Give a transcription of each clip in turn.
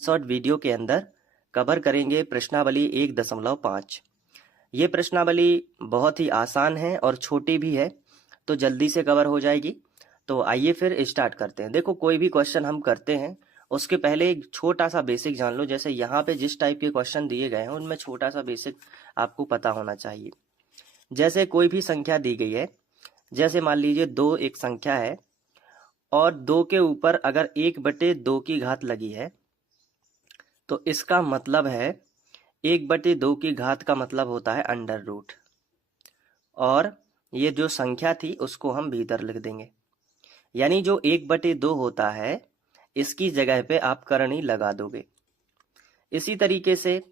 Short video के अंदर cover करेंगे प्रश्नावली 1.5। ये प्रश्नावली बहुत ही आसान है और छोटी भी है, तो जल्दी से कवर हो जाएगी। तो आइए फिर स्टार्ट करते हैं। देखो, कोई भी क्वेश्चन हम करते हैं उसके पहले एक छोटा सा बेसिक जान लो। जैसे यहाँ पे जिस टाइप के क्वेश्चन दिए गए हैं उनमें छोटा सा बेसिक आपको पता होना चाहिए। जैसे कोई भी संख्या दी गई है, जैसे मान लीजिए 2 एक संख्या है और 2 के ऊपर अगर 1/2 की घात लगी है तो इसका मतलब है 1/2 की घात का मतलब होता है अंडर रूट, और ये जो संख्या थी उसको हम भीतर लिख देंगे। यानी जो 1/2 होता है इसकी जगह पे आप करनी लगा दोगे। इसी तरीके से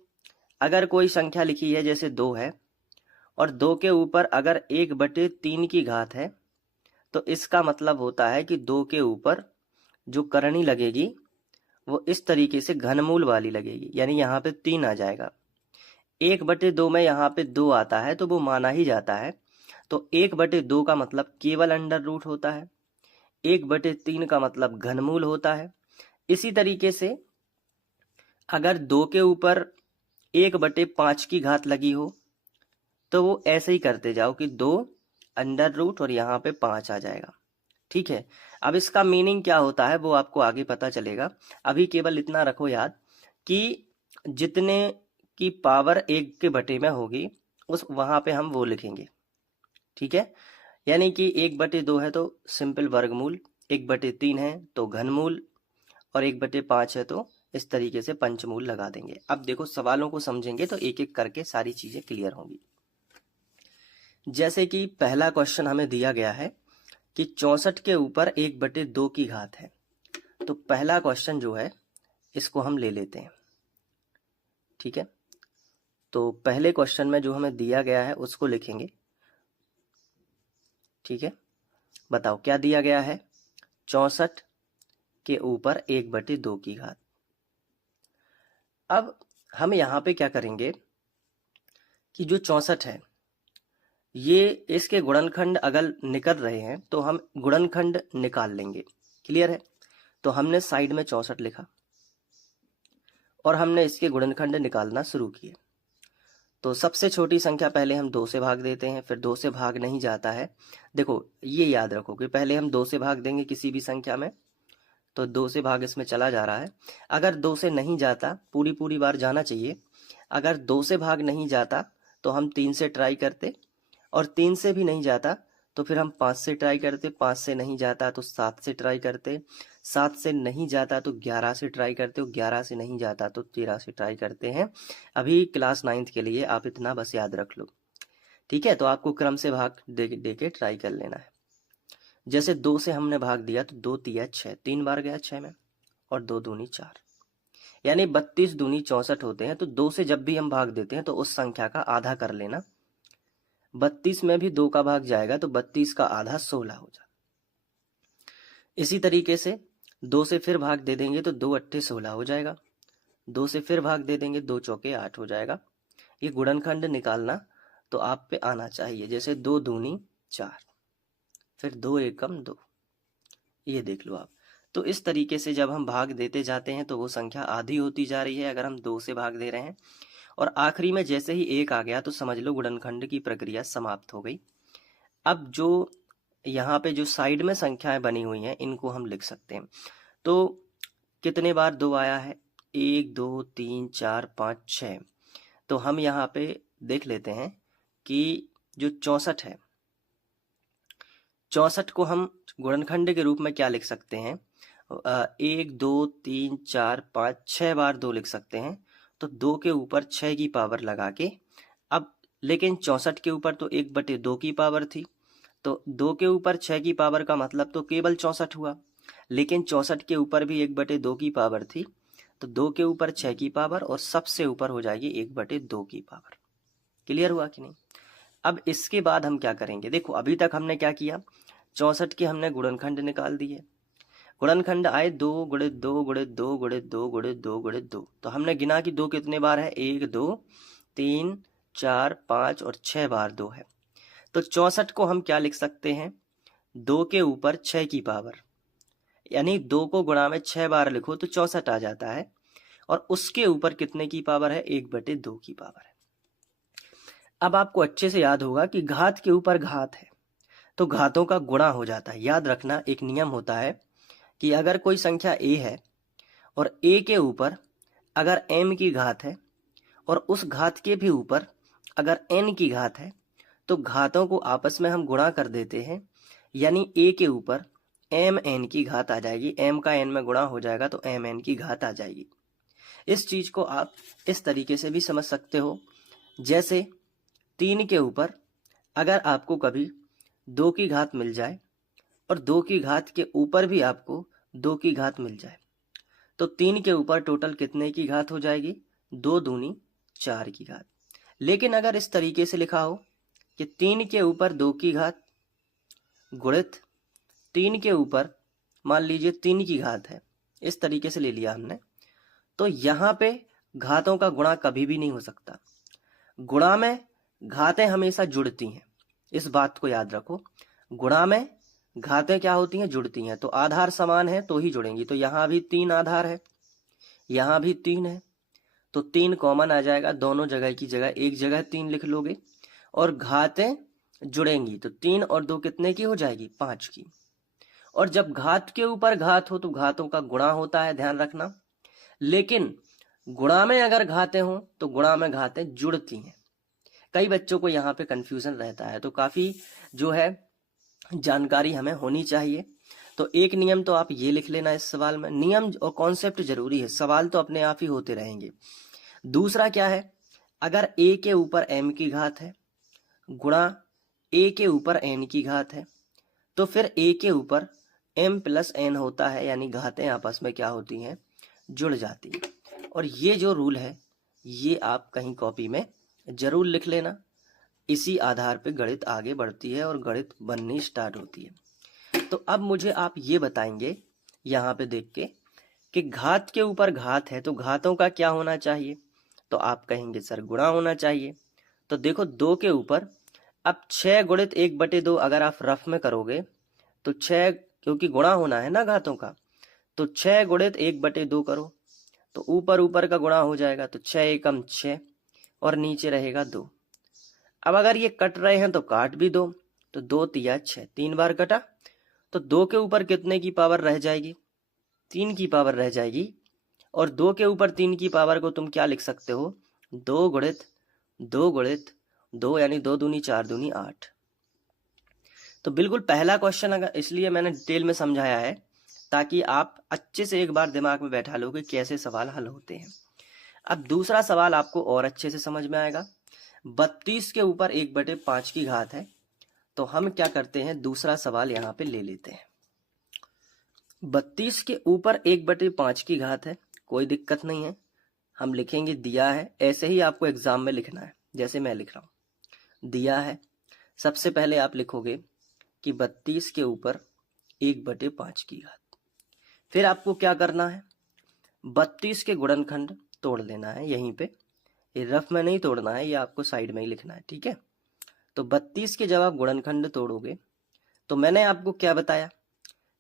अगर कोई संख्या लिखी है जैसे 2 है और 2 के ऊपर अगर 1/3 की घात है तो इसका मतलब होता है कि 2 के ऊपर जो करनी लगेगी वो इस तरीके से घनमूल वाली लगेगी, यानी यहाँ पे 3 आ जाएगा। 1/2 में यहाँ पे 2 आता है तो वो माना ही जाता है। तो 1/2 का मतलब केवल अंडर रूट होता है, 1/3 का मतलब घनमूल होता है। इसी तरीके से अगर 2 के ऊपर 1/5 की घात लगी हो तो वो ऐसे ही करते जाओ कि 2 अंडर रूट और यहाँ पे 5 आ जाएगा। ठीक है, अब इसका मीनिंग क्या होता है वो आपको आगे पता चलेगा। अभी केवल इतना रखो याद कि जितने की पावर 1 के बटे में होगी उस वहां पे हम वो लिखेंगे। ठीक है, यानी कि 1/2 है तो सिंपल वर्गमूल, 1/3 है तो घनमूल और 1/5 है तो इस तरीके से पंचमूल लगा देंगे। अब देखो, सवालों को समझेंगे तो एक एक करके सारी चीजें क्लियर होंगी। जैसे कि पहला क्वेश्चन हमें दिया गया है कि 64 के ऊपर 1/2 की घात है। तो पहला क्वेश्चन जो है इसको हम ले लेते हैं। ठीक है, तो पहले क्वेश्चन में जो हमें दिया गया है उसको लिखेंगे। ठीक है, बताओ क्या दिया गया है। 64 के ऊपर 1/2 की घात। अब हम यहाँ पे क्या करेंगे कि जो 64 है ये इसके गुणनखंड अगर निकल रहे हैं तो हम गुणनखंड निकाल लेंगे। क्लियर है, तो हमने साइड में 64 लिखा और हमने इसके गुणनखंड निकालना शुरू किए। तो सबसे छोटी संख्या पहले हम 2 से भाग देते हैं, फिर 2 से भाग नहीं जाता है। देखो, ये याद रखो कि पहले हम 2 से भाग देंगे किसी भी संख्या में, तो 2 से भाग इसमें चला जा रहा है। अगर 2 से नहीं जाता, पूरी बार जाना चाहिए। अगर 2 से भाग नहीं जाता तो हम 3 से ट्राई करते, और 3 से भी नहीं जाता तो फिर हम 5 से ट्राई करते, 5 से नहीं जाता तो 7 से ट्राई करते, 7 से नहीं जाता तो 11 से ट्राई करते, और 11 से नहीं जाता तो 13 से ट्राई करते हैं। अभी क्लास 9th के लिए आप इतना बस याद रख लो। ठीक है, तो आपको क्रम से भाग दे के ट्राई कर लेना है। जैसे 2 से हमने भाग दिया तो 2 तिया 6, 3 बार गया 6 में, और 2 दूनी 4, यानी 32 दूनी 64 होते हैं। तो 2 से जब भी हम भाग देते हैं तो उस संख्या का आधा कर लेना। 32 में भी 2 का भाग जाएगा तो 32 का आधा 16 हो जाएगा। इसी तरीके से 2 से फिर भाग दे देंगे तो 2 अट्ठे 16 हो जाएगा। 2 से फिर भाग दे देंगे 2 चौके 8 हो जाएगा। ये गुणनखंड निकालना तो आप पे आना चाहिए। जैसे 2 दूनी 4, फिर 2 एकम 2, ये देख लो आप। तो इस तरीके से जब हम भाग देते जाते हैं तो वो संख्या आधी होती जा रही है अगर हम 2 से भाग दे रहे हैं, और आखिरी में जैसे ही 1 आ गया तो समझ लो गुणनखंड की प्रक्रिया समाप्त हो गई। अब जो यहाँ पे जो साइड में संख्याएं बनी हुई हैं इनको हम लिख सकते हैं। तो कितने बार 2 आया है, 1 2 3 4 5 6। तो हम यहाँ पे देख लेते हैं कि जो 64 है, 64 को हम गुणनखंड के रूप में क्या लिख सकते हैं, 1 2 3 4 5 6 बार 2 लिख सकते हैं। तो 2 के ऊपर 6 की पावर लगा के, अब लेकिन 64 के ऊपर तो 1/2 की पावर थी, तो 2 के ऊपर 6 की पावर का मतलब तो केवल 64 हुआ, लेकिन 64 के ऊपर भी 1/2 की पावर थी, तो 2 के ऊपर 6 की पावर और सबसे ऊपर हो जाएगी 1/2 की पावर। क्लियर हुआ कि नहीं। अब इसके बाद हम क्या करेंगे, देखो अभी तक हमने क्या किया, 64 के हमने गुणनखंड निकाल दिए। गुणनखंड आए 2 गुणित 2 गुणित 2 गुणित 2 गुणित 2 गुणित 2, तो हमने गिना कि 2 कितने बार है, 1 2 3 4 5 और 6 बार 2 है। तो 64 को हम क्या लिख सकते हैं, 2 के ऊपर 6 की पावर, यानी 2 को गुणा में 6 बार लिखो तो 64 आ जाता है। और उसके ऊपर कितने की पावर है, 1/2 की पावर है। अब आपको अच्छे से याद होगा कि घात के ऊपर घात है तो घातों का गुणा हो जाता है। याद रखना, एक नियम होता है कि अगर कोई संख्या a है और a के ऊपर अगर m की घात है और उस घात के भी ऊपर अगर n की घात है तो घातों को आपस में हम गुणा कर देते हैं, यानी a के ऊपर mn की घात आ जाएगी, m का n में गुणा हो जाएगा तो mn की घात आ जाएगी। इस चीज को आप इस तरीके से भी समझ सकते हो, जैसे 3 के ऊपर अगर आपको कभी 2 की घात मिल जाए और 2 की घात के ऊपर भी आपको 2 की घात मिल जाए तो 3 के ऊपर टोटल कितने की घात हो जाएगी, 2 दूनी 4 की घात। लेकिन अगर इस तरीके से लिखा हो कि 3 के ऊपर 2 की घात गुणित 3 के ऊपर मान लीजिए 3 की घात है, इस तरीके से ले लिया हमने, तो यहां पे घातों का गुणा कभी भी नहीं हो सकता। गुणा में घातें हमेशा जुड़ती हैं, इस बात को याद रखो। गुणा में घातें क्या होती हैं, जुड़ती हैं। तो आधार समान है तो ही जुड़ेंगी। तो यहां भी 3 आधार है, यहां भी 3 है, तो 3 कॉमन आ जाएगा, दोनों जगह की जगह एक जगह 3 लिख लोगे और घातें जुड़ेंगी तो 3 और 2 कितने की हो जाएगी, 5 की। और जब घात के ऊपर घात हो तो घातों का गुणा होता है, ध्यान रखना। लेकिन गुणा में अगर घातें हो तो गुणा में घातें जुड़ती हैं। कई बच्चों को यहाँ पे कंफ्यूजन रहता है, तो काफी जो है जानकारी हमें होनी चाहिए। तो एक नियम तो आप ये लिख लेना इस सवाल में, नियम और कॉन्सेप्ट जरूरी है, सवाल तो अपने आप ही होते रहेंगे। दूसरा क्या है, अगर a के ऊपर m की घात है गुणा a के ऊपर n की घात है तो फिर a के ऊपर m प्लस n होता है, यानी घातें आपस में क्या होती हैं, जुड़ जाती हैं। और ये जो रूल है ये आप कहीं कॉपी में जरूर लिख लेना। इसी आधार पे गणित आगे बढ़ती है और गणित बननी स्टार्ट होती है। तो अब मुझे आप ये बताएंगे यहाँ पे देख के कि घात के ऊपर घात है तो घातों का क्या होना चाहिए, तो आप कहेंगे सर गुणा होना चाहिए। तो देखो 2 के ऊपर अब 6 गुणित 1/2 अगर आप रफ में करोगे तो 6, क्योंकि गुणा होना है ना घातों का, तो 6 गुणित 1/2 करो तो ऊपर ऊपर का गुणा हो जाएगा, तो 6 एकम 6 और नीचे रहेगा 2। अब अगर ये कट रहे हैं तो काट भी दो, तो 2 तिया 6, 3 बार कटा तो 2 के ऊपर कितने की पावर रह जाएगी, 3 की पावर रह जाएगी। और 2 के ऊपर 3 की पावर को तुम क्या लिख सकते हो, 2 गुणित 2 गुणित 2, यानी 2 दूनी 4 दूनी 8। तो बिल्कुल पहला क्वेश्चन अगर इसलिए मैंने डिटेल में समझाया है ताकि आप अच्छे से एक बार दिमाग में बैठा लो कि कैसे सवाल हल होते हैं। अब दूसरा सवाल आपको और अच्छे से समझ में आएगा। 32 के ऊपर 1/5 की घात है तो हम क्या करते हैं, दूसरा सवाल यहाँ पे ले लेते हैं। 32 के ऊपर 1/5 की घात है, कोई दिक्कत नहीं है, हम लिखेंगे दिया है, ऐसे ही आपको एग्जाम में लिखना है जैसे मैं लिख रहा हूं। दिया है, सबसे पहले आप लिखोगे कि 32 के ऊपर 1/5 की घात। फिर आपको क्या करना है, 32 के गुणनखंड तोड़ लेना है यहीं पे, ये रफ में नहीं तोड़ना है, ये आपको साइड में ही लिखना है, ठीक है। तो 32 के जब आप गुणनखंड तोड़ोगे तो मैंने आपको क्या बताया,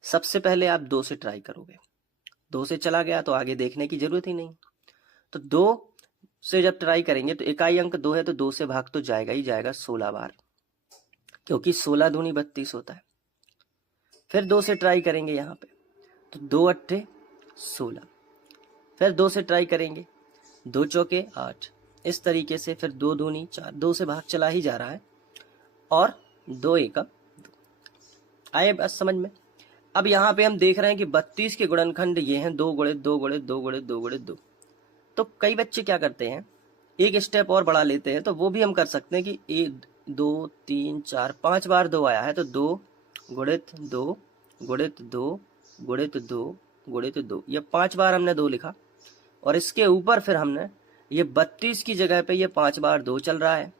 सबसे पहले आप 2 से ट्राई करोगे, 2 से चला गया तो आगे देखने की जरूरत ही नहीं। तो 2 से जब ट्राई करेंगे तो इकाई अंक 2 है तो 2 से भाग तो जाएगा ही जाएगा 16 बार, क्योंकि 16 दूनी 32 होता है। फिर 2 से ट्राई करेंगे यहाँ पे तो 2 अट्ठे 16, फिर 2 से ट्राई करेंगे, 2 चौके 8, इस तरीके से फिर 2 दूनी 4, 2 से भाग चला ही जा रहा है और 2 एकम 2। आए बस समझ में। अब यहाँ पे हम देख रहे हैं कि 32 के गुणनखंड ये हैं 2 गुणित 2 गुणित 2 गुणित 2 गुणित 2। तो कई बच्चे क्या करते हैं, एक स्टेप और बढ़ा लेते हैं, तो वो भी हम कर सकते हैं कि 1 2 3 4 5 बार 2 आया है तो 2 गुणित 2 गुणित 2 गुणित 2 गुणित 2, ये 5 बार हमने 2 लिखा और इसके ऊपर फिर हमने ये 32 की जगह पे ये 5 बार 2 चल रहा है,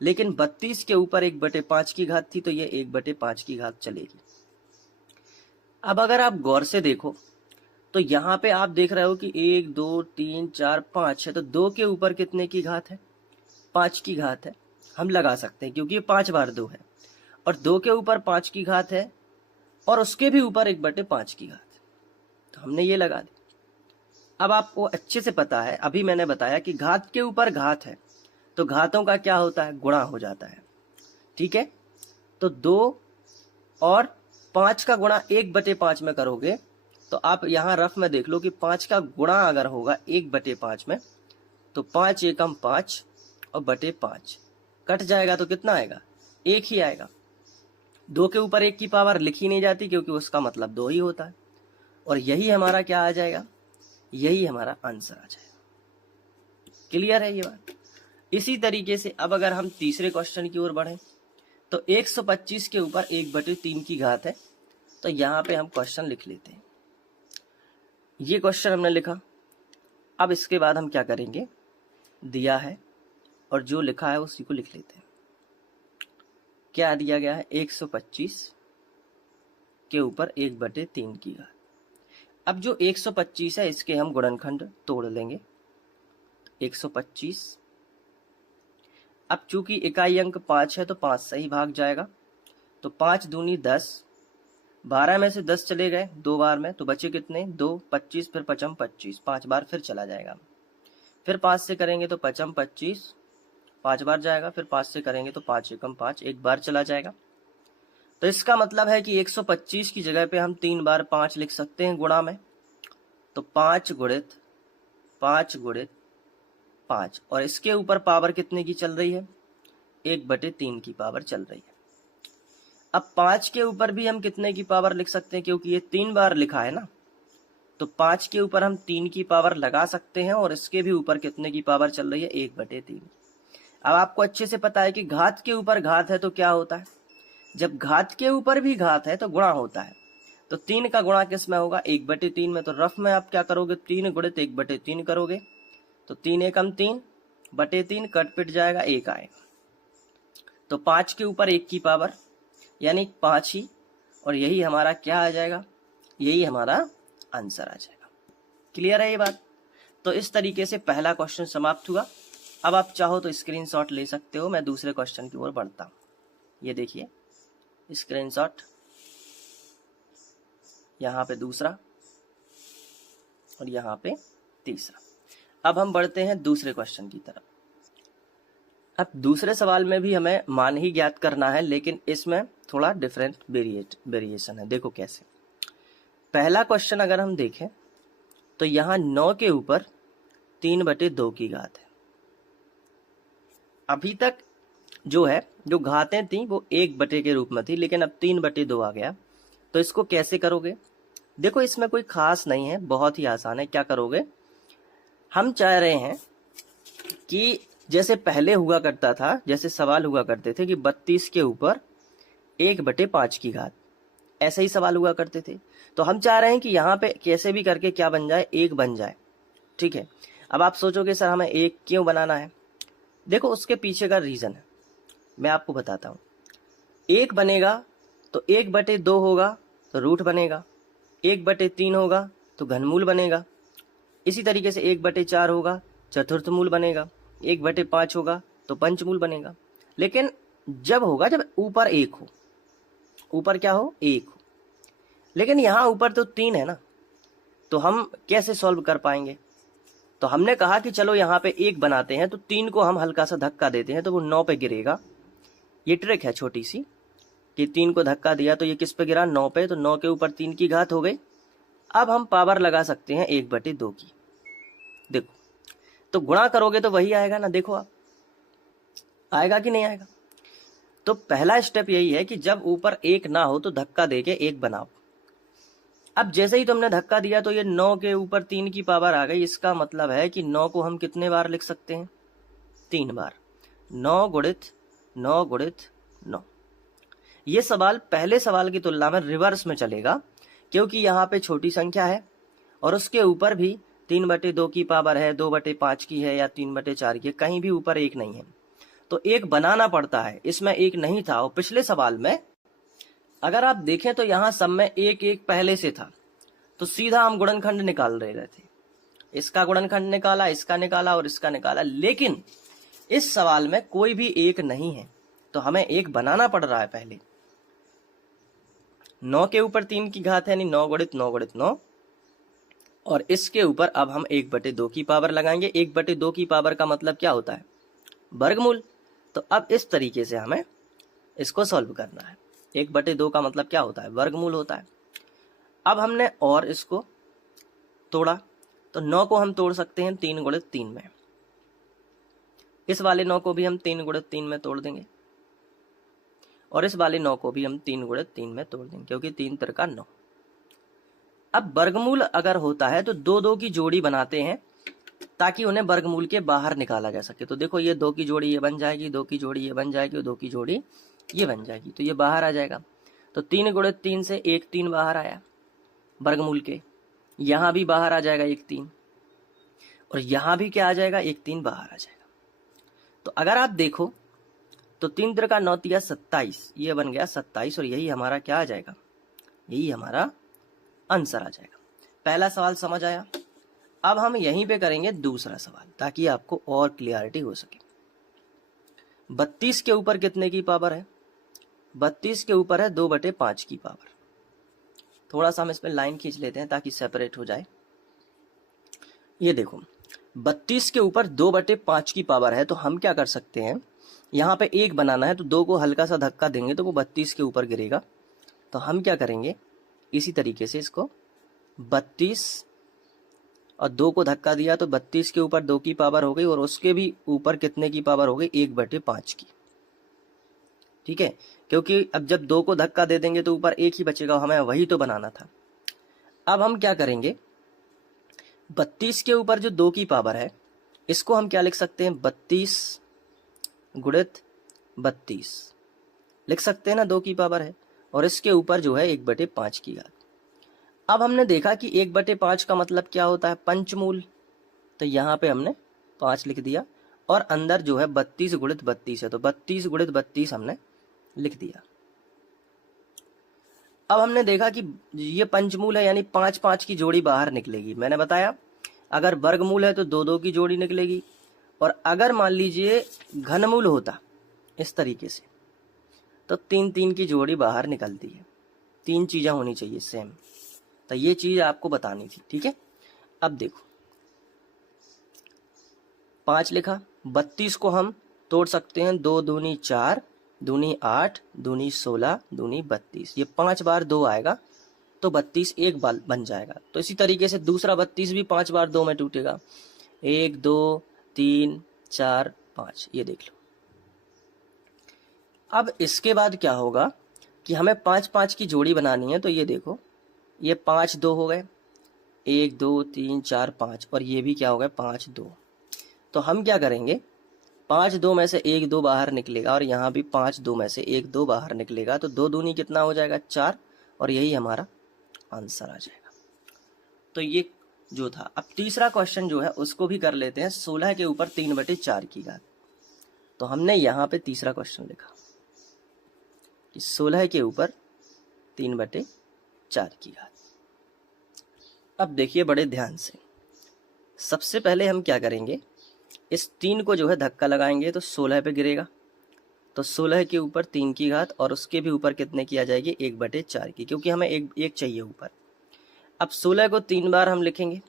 लेकिन 32 के ऊपर 1/5 की घात थी तो ये 1/5 की घात चलेगी। अब अगर आप गौर से देखो तो यहाँ पे आप देख रहे हो कि 1 2 3 4 5 है, तो 2 के ऊपर कितने की घात है, 5 की घात है, हम लगा सकते हैं क्योंकि ये 5 बार 2 है, और 2 के ऊपर 5 की घात है और उसके भी ऊपर 1/5 की घात है, तो हमने ये लगा दी। अब आपको अच्छे से पता है, अभी मैंने बताया कि घात के ऊपर घात है तो घातों का क्या होता है, गुणा हो जाता है। ठीक है, तो 2 और 5 का गुणा 1/5 में करोगे तो आप यहां रफ में देख लो कि 5 का गुणा अगर होगा 1/5 में तो 5 एकम 5 और बटे 5 कट जाएगा तो कितना आएगा, 1 ही आएगा। 2 के ऊपर 1 की पावर लिखी नहीं जाती क्योंकि उसका मतलब 2 ही होता है, और यही हमारा क्या आ जाएगा, यही हमारा आंसर आ जाएगा। क्लियर है ये बात। इसी तरीके से अब अगर हम तीसरे क्वेश्चन की ओर बढ़े तो 125 के ऊपर 1/3 की घात है, तो यहां पे हम क्वेश्चन लिख लेते हैं। ये क्वेश्चन हमने लिखा। अब इसके बाद हम क्या करेंगे, दिया है और जो लिखा है उसी को लिख लेते हैं। क्या दिया गया है, 125 के ऊपर 1/3 की घात। अब जो 125 है इसके हम गुणनखंड तोड़ लेंगे। 125, अब चूंकि इकाई अंक 5 है तो 5 से ही भाग जाएगा, तो 5 दूनी 10, 12 में से 10 चले गए 2 बार में तो बचे कितने, 2, 25, फिर 5 25, 5 बार फिर चला जाएगा। फिर 5 से करेंगे तो 5 25, 5 बार जाएगा। फिर 5 से करेंगे तो 5 एकम 5, 1 बार चला जाएगा। तो इसका मतलब है कि 125 की जगह पे हम 3 बार 5 लिख सकते हैं गुणा में, तो 5 गुणित 5 गुणित 5, और इसके ऊपर पावर कितने की चल रही है, 1/3 की पावर चल रही है। अब 5 के ऊपर भी हम कितने की पावर लिख सकते हैं, क्योंकि ये 3 बार लिखा है ना, तो 5 के ऊपर हम 3 की पावर लगा सकते हैं, और इसके भी ऊपर कितने की पावर चल रही है, 1/3। अब आपको अच्छे से पता है कि घात के ऊपर घात है तो क्या होता है, जब घात के ऊपर भी घात है तो गुणा होता है। तो 3 का गुणा किस में होगा, 1/3 में। तो रफ में आप क्या करोगे, 3 गुणित 1/3 करोगे, तो 3 एकम 3 बटे 3 कट पिट जाएगा, 1 आएगा। तो 5 के ऊपर 1 की पावर यानी 5 ही, और यही हमारा क्या आ जाएगा, यही हमारा आंसर आ जाएगा। क्लियर है ये बात। तो इस तरीके से पहला क्वेश्चन समाप्त हुआ। अब आप चाहो तो स्क्रीनशॉट ले सकते हो, मैं दूसरे क्वेश्चन की ओर बढ़ता हूं। ये देखिए स्क्रीनशॉट, यहाँ पे दूसरा और यहाँ पे तीसरा। अब हम बढ़ते हैं दूसरे क्वेश्चन की तरफ। अब दूसरे सवाल में भी हमें मान ही ज्ञात करना है, लेकिन इसमें थोड़ा डिफरेंट वेरिएशन है। देखो कैसे। पहला क्वेश्चन अगर हम देखें तो यहाँ 9 के ऊपर 3/2 की घात है। अभी तक जो है, जो घातें थी वो 1/, के रूप में थी, लेकिन अब 3/2 आ गया। तो इसको कैसे करोगे, देखो इसमें कोई खास नहीं है, बहुत ही आसान है। क्या करोगे, हम चाह रहे हैं कि जैसे पहले हुआ करता था, जैसे सवाल हुआ करते थे कि 32 के ऊपर 1/5 की घात, ऐसे ही सवाल हुआ करते थे। तो हम चाह रहे हैं कि यहाँ पे कैसे भी करके क्या बन जाए, 1 बन जाए। ठीक है। अब आप सोचोगे सर हमें 1 क्यों बनाना है, देखो उसके पीछे का रीजन है, मैं आपको बताता हूँ। 1 बनेगा तो 1/2 होगा तो रूट बनेगा, 1/3 होगा तो घनमूल बनेगा, इसी तरीके से 1/4 होगा चतुर्थ मूल बनेगा, 1/5 होगा तो पंचमूल बनेगा। लेकिन जब होगा जब ऊपर 1 हो, ऊपर क्या हो, 1 हो। लेकिन यहाँ ऊपर तो 3 है ना, तो हम कैसे सॉल्व कर पाएंगे। तो हमने कहा कि चलो यहाँ पे 1 बनाते हैं, तो 3 को हम हल्का सा धक्का देते हैं तो वो 9 पे गिरेगा। ये ट्रिक है छोटी सी, कि 3 को धक्का दिया तो ये किस पे गिरा, 9 पे, तो 9 के ऊपर 3 की घात हो गई। अब हम पावर लगा सकते हैं 1/2 की। देखो तो गुणा करोगे तो वही आएगा ना, देखो आप आएगा कि नहीं आएगा। तो पहला स्टेप यही है कि जब ऊपर 1 ना हो तो धक्का देके 1 बनाओ। अब जैसे ही तुमने धक्का दिया तो ये 9 के ऊपर 3 की पावर आ गई। इसका मतलब है कि 9 को हम कितने बार लिख सकते हैं, 3 बार। 9 गुणित 9 गुणित 9। ये सवाल पहले सवाल की तुलना में रिवर्स में चलेगा, क्योंकि यहाँ पे छोटी संख्या है और उसके ऊपर भी 3/2 की पावर है, 2/5 की है या 3/4 की है, कहीं भी ऊपर 1 नहीं है। तो 1 बनाना पड़ता है, इसमें 1 नहीं था। और पिछले सवाल में अगर आप देखें तो यहाँ सब में 1 पहले से था, तो सीधा हम गुणनखंड निकाल रहे थे। इसका गुणनखंड निकाला, इसका निकाला और इसका निकाला, लेकिन इस सवाल में कोई भी 1 नहीं है, तो हमें 1 बनाना पड़ रहा है पहले। 9 के ऊपर 3 की घात है, यानी 9 गुणित 9 गुणित 9, और इसके ऊपर अब हम 1/2 की पावर लगाएंगे। 1/2 की पावर का मतलब क्या होता है? वर्गमूल। तो अब इस तरीके से हमें इसको सॉल्व करना है। 1/2 का मतलब क्या होता है? वर्गमूल होता है। अब हमने और इसको तोड़ा, तो 9 को हम तोड़ सकते हैं 3 × 3 में। इस वाले 9 को भी हम 3 × 3 में तोड़ देंगे, और इस वाले 9 को भी हम 3 × 3 में तोड़ देंगे, क्योंकि 3 3 9। अब वर्गमूल अगर होता है तो 2 की जोड़ी बनाते हैं ताकि उन्हें वर्गमूल के बाहर निकाला जा सके। तो देखो, ये 2 की जोड़ी ये बन जाएगी, 2 की जोड़ी ये बन जाएगी, 2 की जोड़ी ये बन जाएगी, तो ये बाहर आ जाएगा। तो 3 × 3 से 1 3 बाहर आया वर्गमूल के। यहां भी बाहर आ जाएगा 1 3, और यहां भी क्या आ जाएगा? 1 3 बाहर आ जाएगा। तो अगर आप देखो तो 3 3 9 3 27, ये बन गया 27, और यही हमारा क्या आ जाएगा? यही हमारा आंसर आ जाएगा। पहला सवाल समझ आया। अब हम यहीं पे करेंगे दूसरा सवाल, ताकि आपको और क्लियरिटी हो सके। 32 के ऊपर कितने की पावर है? 32 के ऊपर है 2/5 की पावर। थोड़ा सा हम इसमें लाइन खींच लेते हैं ताकि सेपरेट हो जाए। ये देखो, 32 के ऊपर 2/5 की पावर है, तो हम क्या कर सकते हैं? यहाँ पे 1 बनाना है, तो 2 को हल्का सा धक्का देंगे तो वो 32 के ऊपर गिरेगा। तो हम क्या करेंगे? इसी तरीके से इसको 32 और 2 को धक्का दिया, तो 32 के ऊपर 2 की पावर हो गई, और उसके भी ऊपर कितने की पावर हो गई? 1/5 की। ठीक है, क्योंकि अब जब 2 को धक्का दे देंगे तो ऊपर 1 ही बचेगा, हमें वही तो बनाना था। अब हम क्या करेंगे? 32 के ऊपर जो 2 की पावर है, इसको हम क्या लिख सकते हैं? 32 गुणित 32 लिख सकते हैं ना, 2 की पावर है, और इसके ऊपर जो है 1/5 की घात। अब हमने देखा कि 1/5 का मतलब क्या होता है? पंचमूल। तो यहाँ पे हमने 5 लिख दिया, और अंदर जो है 32 गुणित 32 है, तो 32 गुणित 32 हमने लिख दिया। अब हमने देखा कि ये पंचमूल है, यानी 5 5 की जोड़ी बाहर निकलेगी। मैंने बताया अगर वर्गमूल है तो 2 2 की जोड़ी निकलेगी, और अगर मान लीजिए घनमूल होता इस तरीके से, तो 3 3 की जोड़ी बाहर निकलती है। 3 चीजें होनी चाहिए सेम। तो ये चीज आपको बतानी थी। ठीक है, अब देखो, 5 लिखा, 32 को हम तोड़ सकते हैं। 2 दूनी 4, दूनी 8, दूनी 16, दूनी 32। ये 5 बार 2 आएगा तो 32 एक बार बन जाएगा। तो इसी तरीके से दूसरा 32 भी 5 बार 2 में टूटेगा। 1 2 3 4 5, ये देख लो। अब इसके बाद क्या होगा कि हमें 5 5 की जोड़ी बनानी है। तो ये देखो, ये 5 2 हो गए, 1 2 3 4 5, और ये भी क्या हो गए? 5 2। तो हम क्या करेंगे? 5 2 में से 1 2 बाहर निकलेगा, और यहाँ भी 5 2 में से 1 2 बाहर निकलेगा, तो 2 दूनी कितना हो जाएगा? 4, और यही हमारा आंसर आ जाएगा। तो ये जो था। अब तीसरा क्वेश्चन जो है उसको भी कर लेते हैं। 16 के ऊपर 3/4 की घात। तो हमने यहाँ पे तीसरा क्वेश्चन लिखा कि 16 के ऊपर 3/4 की घात। अब देखिए बड़े ध्यान से, सबसे पहले हम क्या करेंगे? इस 3 को जो है धक्का लगाएंगे तो 16 पे गिरेगा। तो 16 के ऊपर 3 की घात, और उसके भी ऊपर कितने की आ जाएगी? 1/4 की, क्योंकि हमें एक चाहिए ऊपर। अब 16 को 3 बार हम लिखेंगे,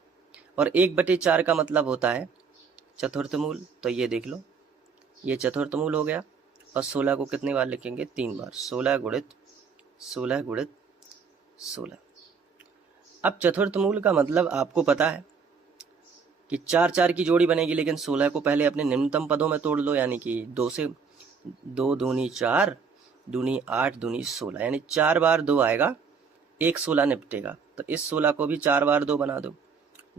और 1/4 का मतलब होता है चतुर्थमूल। तो ये देख लो, ये चतुर्थमूल हो गया। और 16 को कितनी बार लिखेंगे? 3 बार। 16 गुणित 16 गुणित 16। अब चतुर्थमूल का मतलब आपको पता है कि 4 4 की जोड़ी बनेगी, लेकिन 16 को पहले अपने निम्नतम पदों में तोड़ लो, यानी कि 2 से 2 दूनी 4, दूनी 8, दूनी 16, यानी 4 बार 2 आएगा, एक 16 निपटेगा। तो इस 16 को भी 4 बार 2 बना दो,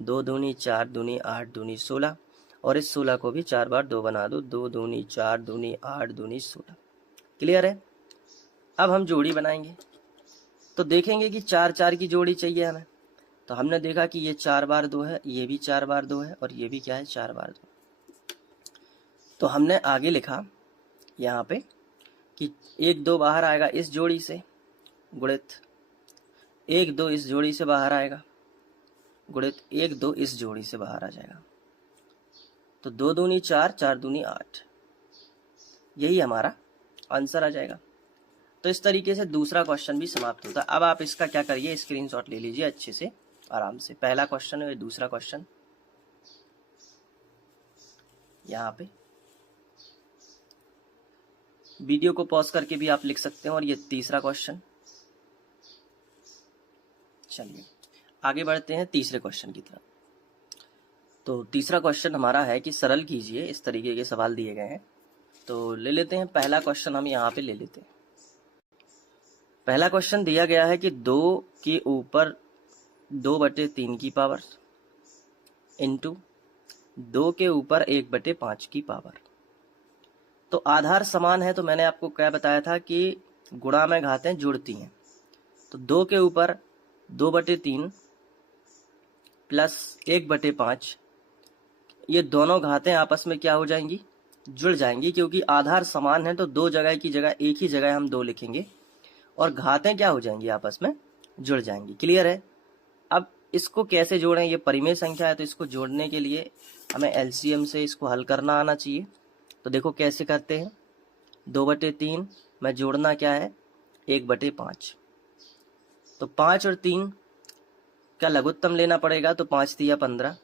2 दूनी 4, दूनी 8, दूनी 16, और इस 16 को भी 4 बार 2 बना दो, 2 दूनी 4, दूनी 8, दूनी 16। क्लियर है? अब हम जोड़ी बनाएंगे, तो देखेंगे कि 4 4 की जोड़ी चाहिए हमें। तो हमने देखा कि ये 4 बार 2 है, ये भी 4 बार 2 है, और ये भी क्या है? 4 बार 2। तो हमने आगे लिखा यहाँ पे कि 1 2 बाहर आएगा इस जोड़ी से, गुणित 1 2 इस जोड़ी से बाहर आएगा, गुणित 1 2 इस जोड़ी से बाहर आ जाएगा। तो 2 दूनी 4, 4 दूनी 8, यही हमारा आंसर आ जाएगा। तो इस तरीके से दूसरा क्वेश्चन भी समाप्त होता है। अब आप इसका क्या करिए? स्क्रीनशॉट ले लीजिए अच्छे से आराम से। पहला क्वेश्चन है, दूसरा क्वेश्चन यहाँ पे वीडियो को पॉज करके भी आप लिख सकते हैं, और ये तीसरा क्वेश्चन। चलिए आगे बढ़ते हैं तीसरे क्वेश्चन की तरफ। तो तीसरा क्वेश्चन हमारा है कि सरल कीजिए, इस तरीके के सवाल दिए गए हैं। तो ले लेते हैं पहला क्वेश्चन, हम यहाँ पे ले लेते हैं। पहला क्वेश्चन दिया गया है कि 2 के ऊपर 2/3 की पावर इंटू 2 के ऊपर 1/5 की पावर। तो आधार समान है, तो मैंने आपको क्या बताया था कि गुणा में घातें जुड़ती हैं। तो 2 के ऊपर 2/3 प्लस 1/5, ये दोनों घातें आपस में क्या हो जाएंगी, जुड़ जाएंगी, क्योंकि आधार समान है। तो दो जगह की जगह एक ही जगह हम 2 लिखेंगे और घातें क्या हो जाएंगी, आपस में जुड़ जाएंगी। क्लियर है। अब इसको कैसे जोड़ें, ये परिमेय संख्या है, तो इसको जोड़ने के लिए हमें एलसीएम से इसको हल करना आना चाहिए। तो देखो कैसे करते हैं। 2/3 में जोड़ना क्या है, 1/5। तो 5 और 3 का लघुत्तम लेना पड़ेगा, तो 5 तिया 15।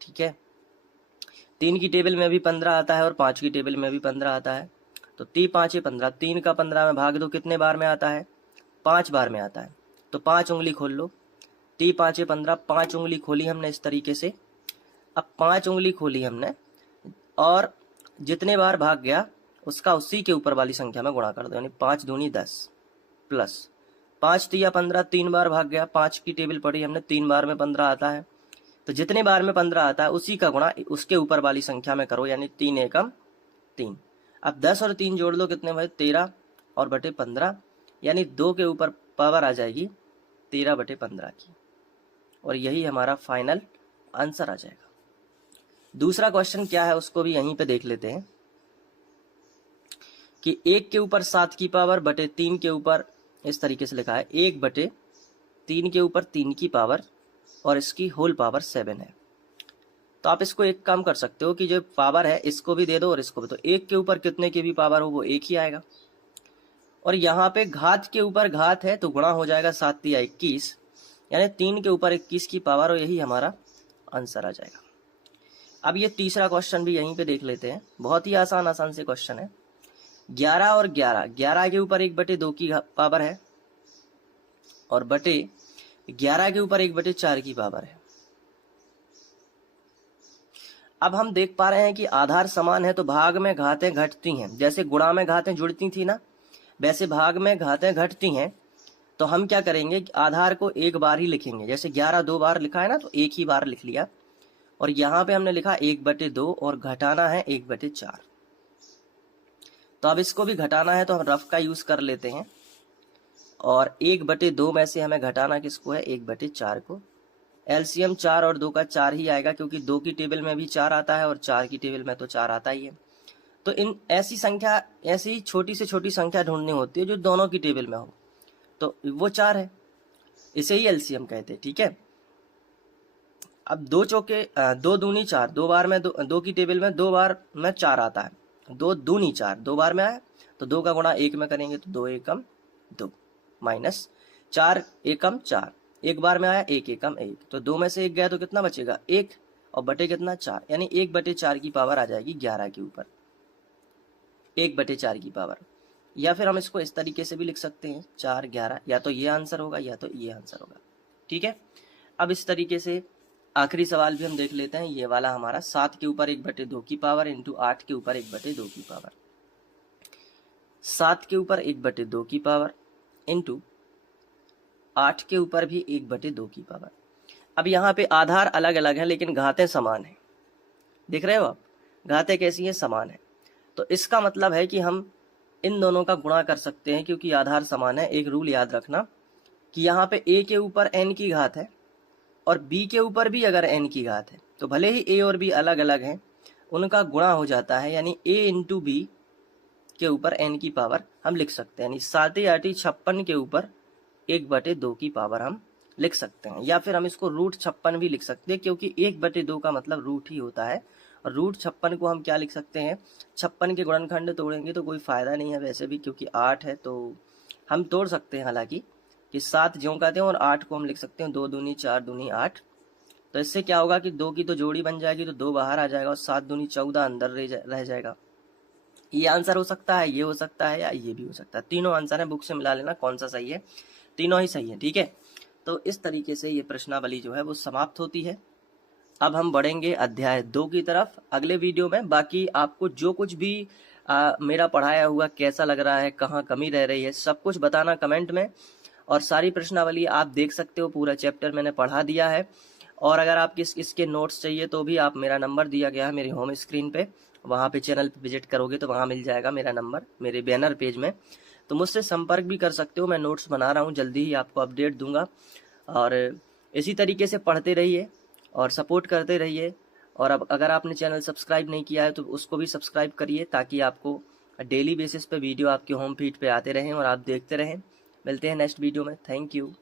ठीक है, 3 की टेबल में भी 15 आता है और 5 की टेबल में भी 15 आता है। तो 3 5 15, 3 का 15 में भाग दो, कितने बार में आता है, 5 बार में आता है। तो 5 उंगली खोल लो, 3 5 15, 5 उंगली खोली हमने इस तरीके से। अब 5 उंगली खोली हमने, और जितने बार भाग गया उसका उसी के ऊपर वाली संख्या में गुणा कर दो, यानी 5 दूनी 10 प्लस 5 तिया 15, 3 बार भाग गया, 5 की टेबल पढ़ी हमने, 3 बार में 15 आता है। तो जितने बार में 15 आता है उसी का गुणा उसके ऊपर वाली संख्या में करो, यानी 3 एकम 3। अब 10 और 3 जोड़ लो, कितने भाई, 13 और बटे 15, यानी 2 के ऊपर पावर आ जाएगी 13/15 की, और यही हमारा फाइनल आंसर आ जाएगा। दूसरा क्वेश्चन क्या है उसको भी यहीं पे देख लेते हैं कि 1 के ऊपर 7 की पावर बटे 3 के ऊपर, इस तरीके से लिखा है, 1/3 के ऊपर 3 की पावर और इसकी होल पावर 7 है। तो आप इसको एक काम कर सकते हो कि जो पावर है इसको भी दे दो और इसको भी। तो 1 के ऊपर कितने की भी पावर हो वो 1 ही आएगा, और यहाँ पे घात के ऊपर घात है तो गुणा हो जाएगा, 7 तिया 21, यानी 3 के ऊपर 21 की पावर, और यही हमारा आंसर आ जाएगा। अब ये तीसरा क्वेश्चन भी यहीं पे देख लेते हैं, बहुत ही आसान से क्वेश्चन है। 11 और 11, 11 के ऊपर 1/2 की पावर है और बटे 11 के ऊपर 1/4 की पावर है। अब हम देख पा रहे हैं कि आधार समान है, तो भाग में घातें घटती हैं। जैसे गुणा में घातें जुड़ती थी ना, वैसे भाग में घातें घटती हैं। तो हम क्या करेंगे, आधार को एक बार ही लिखेंगे। जैसे 11 2 बार लिखा है ना, तो एक ही बार लिख लिया, और यहाँ पे हमने लिखा 1/2 और घटाना है 1/4। तो अब इसको भी घटाना है, तो हम रफ का यूज कर लेते हैं, और 1/2 में से हमें घटाना किसको है, 1/4 को। एलसीएम 4 और 2 का 4 ही आएगा, क्योंकि 2 की टेबल में भी 4 आता है और 4 की टेबल में तो 4 आता ही है। तो इन ऐसी संख्या, ऐसी छोटी से छोटी संख्या ढूंढनी होती है जो दोनों की टेबल में हो, तो वो 4 है, इसे ही एलसीएम कहते हैं। ठीक है, अब 2 चौके 2 दूनी 4, 2 बार में 2 की टेबल में 2 बार में 4 आता है, 2 दूनी 4, 2 बार में आया, तो 2 का गुणा 1 में करेंगे, तो 2 एकम 2 माइनस 4 एकम 4, एक बार में आया 1 एकम 1, तो 2 में से 1 गया तो कितना बचेगा, 1, और बटे कितना 4, यानी 1/4 की पावर आ जाएगी 11 के ऊपर, 1/4 की पावर। या फिर हम इसको इस तरीके से भी लिख सकते हैं, 4 11, या तो ये आंसर होगा या तो ये आंसर होगा। ठीक है, अब इस तरीके से आखिरी सवाल भी हम देख लेते हैं, ये वाला हमारा 7 के ऊपर 1/2 की पावर इंटू 8 के ऊपर 1/2 की पावर, 7 के ऊपर 1/2 की पावर इंटू 8 के ऊपर भी 1/2 की पावर। अब यहाँ पे आधार अलग अलग है लेकिन घातें समान है, देख रहे हो आप, घातें कैसी है, समान है। तो इसका मतलब है कि हम इन दोनों का गुणा कर सकते हैं, क्योंकि आधार समान है। एक रूल याद रखना कि यहाँ पे a के ऊपर n की घात है और b के ऊपर भी अगर n की घात है, तो भले ही a और b अलग अलग हैं, उनका गुणा हो जाता है, यानी a इंटू b के ऊपर n की पावर हम लिख सकते हैं, यानी 7 8 56 के ऊपर 1/2 की पावर हम लिख सकते हैं। या फिर हम इसको √56 भी लिख सकते हैं, क्योंकि 1/2 का मतलब रूट ही होता है, और √56 को हम क्या लिख सकते हैं, 56 के गुणनखंड तोड़ेंगे तो कोई फायदा नहीं है वैसे भी, क्योंकि 8 है तो हम तोड़ सकते हैं हालांकि, कि 7 ज्यों कहते हैं और 8 को हम लिख सकते हैं 2 दूनी 4 दूनी 8। तो इससे क्या होगा कि 2 की तो जोड़ी बन जाएगी, तो 2 बाहर आ जाएगा और 7 दूनी 14 अंदर रह जाएगा। ये आंसर हो सकता है, ये हो सकता है, या ये भी हो सकता है। तीनों आंसर है, बुक से मिला लेना कौन सा सही है, तीनों ही सही है, ठीक है। तो इस तरीके से ये प्रश्नावली जो है वो समाप्त होती है। अब हम बढ़ेंगे अध्याय 2 की तरफ अगले वीडियो में। बाकी आपको जो कुछ भी मेरा पढ़ाया हुआ कैसा लग रहा है, कहाँ कमी रह रही है, सब कुछ बताना कमेंट में। और सारी प्रश्नावली आप देख सकते हो, पूरा चैप्टर मैंने पढ़ा दिया है। और अगर आप इसके नोट्स चाहिए तो भी आप, मेरा नंबर दिया गया है मेरी होम स्क्रीन पे, वहाँ पे चैनल पे विजिट करोगे तो वहाँ मिल जाएगा मेरा नंबर मेरे बैनर पेज में, तो मुझसे संपर्क भी कर सकते हो। मैं नोट्स बना रहा हूँ, जल्दी ही आपको अपडेट दूंगा। और इसी तरीके से पढ़ते रहिए और सपोर्ट करते रहिए। और अब अगर आपने चैनल सब्सक्राइब नहीं किया है तो उसको भी सब्सक्राइब करिए, ताकि आपको डेली बेसिस पे वीडियो आपके होम फीड पे आते रहें और आप देखते रहें। मिलते हैं नेक्स्ट वीडियो में। Thank you.